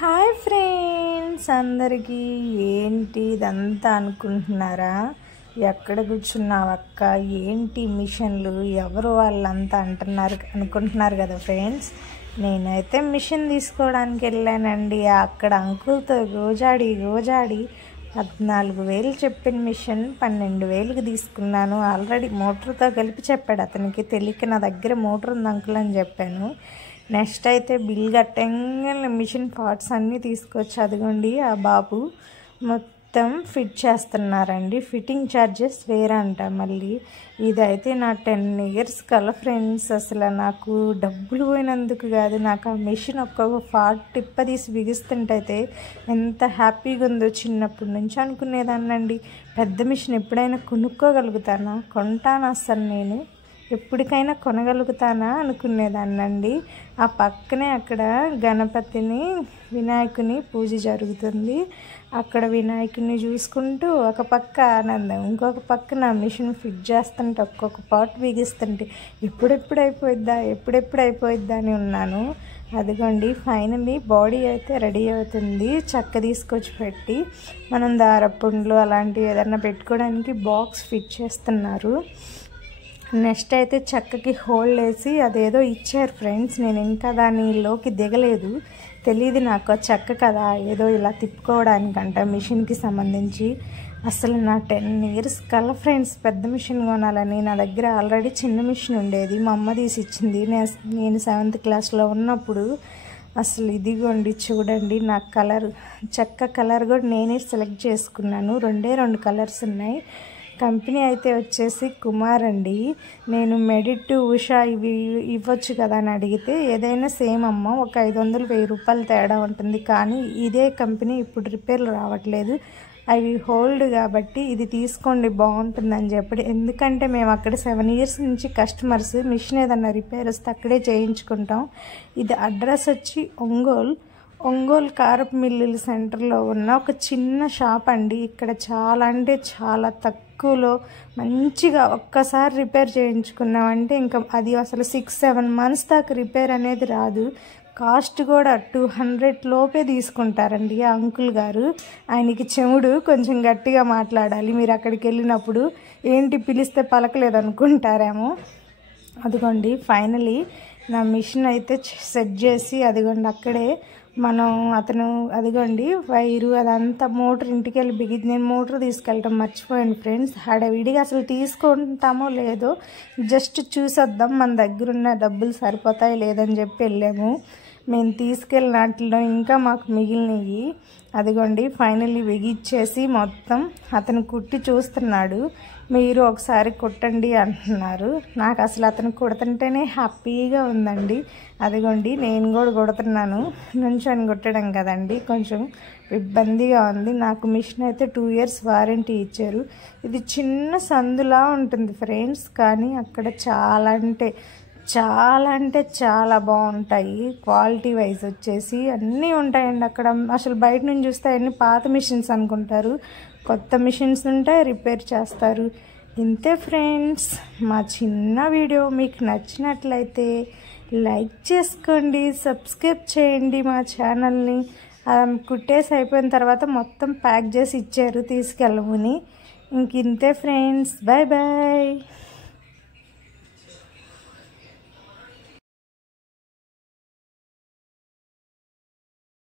Hi friends అందరికీ ఏంటి ఇదంతా అనుకుంటున్నారా? ఎక్కడ కూర్చున్నావు అక్క, ఏంటి మిషన్లు, ఎవరు వాళ్ళంతా అనుకుంటున్నారు కదా ఫ్రెండ్స్. నేనైతే మిషన్ తీసుకోవడానికి వెళ్ళానండి. అక్కడ అంకుల్తో గోజాడి 14,000 చెప్పిన మిషన్ 12,000కి తీసుకున్నాను. ఆల్రెడీ మోటార్తో కలిపి చెప్పాడు అతనికి, తెలియక నా దగ్గర మోటార్ ఉంది అంకుల్ అని చెప్పాను. నెక్స్ట్ అయితే బిల్ కట్టంగానే మిషన్ పార్ట్స్ అన్నీ తీసుకొచ్చి అదిగోండి ఆ బాబు మొత్తం ఫిట్ చేస్తున్నారండి. ఫిట్టింగ్ ఛార్జెస్ వేరే అంట. మళ్ళీ ఇదైతే నా 10 years కల ఫ్రెండ్స్. అసలు నాకు డబ్బులు పోయినందుకు కాదు, నాకు ఆ మిషన్ ఒక్కొక్క పార్ట్ టిప్ప తీసి బిగిస్తుంటైతే ఎంత హ్యాపీగా ఉందో. చిన్నప్పటి నుంచి అనుకునేదాన్నండి, పెద్ద మిషన్ ఎప్పుడైనా కొనుక్కోగలుగుతానా, కొంటానా, అసలు నేను ఎప్పటికైనా కొనగలుగుతానా అనుకునేదాన్నండి. ఆ పక్కనే అక్కడ గణపతిని వినాయకుని పూజ జరుగుతుంది. అక్కడ వినాయకుని చూసుకుంటూ ఒక పక్క ఆనందం, ఇంకొక పక్క నా మిషన్ ఫిట్ చేస్తుంటే ఒక్కొక్క పార్ట్ బిగిస్తుంటే ఎప్పుడెప్పుడు అయిపోయిద్దా అని ఉన్నాను. అదిగోండి ఫైనల్లీ బాడీ అయితే రెడీ అవుతుంది. చెక్క తీసుకొచ్చి పెట్టి మనం దారపుండ్లు అలాంటివి ఏదన్నా పెట్టుకోవడానికి బాక్స్ ఫిట్ చేస్తున్నారు. నెక్స్ట్ అయితే చెక్కకి హోల్డ్ వేసి అదేదో ఇచ్చారు ఫ్రెండ్స్. నేను ఇంకా దానిలోకి దిగలేదు, తెలియదు నాకు చెక్క కదా, ఏదో ఇలా తిప్పుకోవడానికంట మిషన్కి సంబంధించి. అసలు నా 10 years కల్లా ఫ్రెండ్స్ పెద్ద మిషన్ కొనాలని. నా దగ్గర ఆల్రెడీ చిన్న మిషన్ ఉండేది, మా అమ్మ తీసి ఇచ్చింది నేను 7th classలో ఉన్నప్పుడు. అసలు ఇదిగోండి చూడండి, నా చెక్క కలర్ కూడా నేనే సెలెక్ట్ చేసుకున్నాను. 2 కలర్స్ ఉన్నాయి. కంపెనీ అయితే వచ్చేసి కుమార్ అండి. నేను మెడిట్ ఉషా ఇవి ఇవ్వచ్చు కదా అని అడిగితే ఏదైనా సేమ్ అమ్మ, ఒక 500-1000 రూపాయలు తేడా ఉంటుంది, కానీ ఇదే కంపెనీ ఇప్పుడు రిపేర్లు రావట్లేదు, అవి హోల్డ్ కాబట్టి ఇది తీసుకోండి బాగుంటుందని చెప్పి. ఎందుకంటే మేము అక్కడ 7 years నుంచి కస్టమర్స్, మిషన్ ఏదన్నా రిపేర్ వస్తే అక్కడే చేయించుకుంటాం. ఇది అడ్రస్ వచ్చి ఒంగోలు కారపు మిల్లుల సెంటర్లో ఉన్న ఒక చిన్న షాప్ అండి. ఇక్కడ చాలా అంటే చాలా తక్కువలో మంచిగా ఒక్కసారి రిపేర్ చేయించుకున్నామంటే ఇంకా అది అసలు 6-7 months దాకా రిపేర్ అనేది రాదు. కాస్ట్ కూడా 200 లోపే తీసుకుంటారండి ఆ అంకుల్ గారు. ఆయనకి చెవుడు కొంచెం గట్టిగా మాట్లాడాలి, మీరు అక్కడికి వెళ్ళినప్పుడు ఏంటి పిలిస్తే పలకలేదు అనుకుంటారేమో. అదిగోండి ఫైనలీ నా మిషన్ అయితే సెట్ చేసి అదిగోండి అక్కడే అతను అదిగోండి వైరు అదంతా మోటార్ ఇంటికి వెళ్ళి నేను మోటార్ తీసుకెళ్ళటం మర్చిపోయాను ఫ్రెండ్స్. హడావిడిగా అసలు తీసుకుంటామో లేదో జస్ట్ చూసొద్దాం, మన దగ్గర ఉన్న డబ్బులు సరిపోతాయి లేదని చెప్పి వెళ్ళాము. మేము తీసుకెళ్ళిన వాటిలో ఇంకా మాకు మిగిలినవి. అదిగోండి ఫైనల్లీ వెగిచ్చేసి మొత్తం అతను కుట్టి చూస్తున్నాడు. మీరు ఒకసారి కుట్టండి అంటున్నారు. నాకు అసలు అతను కుడుతుంటేనే హ్యాపీగా ఉందండి. అదిగోండి నేను కూడా కుడుతున్నాను, నుంచొని కుట్టడం కదండి, కొంచెం ఇబ్బందిగా ఉంది. నాకు మిషన్ అయితే 2 years వారంటీ ఇచ్చారు. ఇది చిన్న సందులా ఉంటుంది ఫ్రెండ్స్, కానీ అక్కడ చాలా చాలా బాగుంటాయి. క్వాలిటీ వైజ్ వచ్చేసి అన్నీ ఉంటాయండి అక్కడ. అసలు బయట నుంచి చూస్తే అన్నీ పాత మిషన్స్ అనుకుంటారు, కొత్త మిషన్స్ ఉంటాయి, రిపేర్ చేస్తారు. ఇంతే ఫ్రెండ్స్, మా చిన్న వీడియో మీకు నచ్చినట్లయితే లైక్ చేసుకోండి, సబ్స్క్రైబ్ చేయండి మా ఛానల్ని. కుట్టేసి అయిపోయిన తర్వాత మొత్తం ప్యాక్ చేసి ఇచ్చారు తీసుకెళ్ళమని. ఇంతే ఫ్రెండ్స్, బాయ్ బాయ్.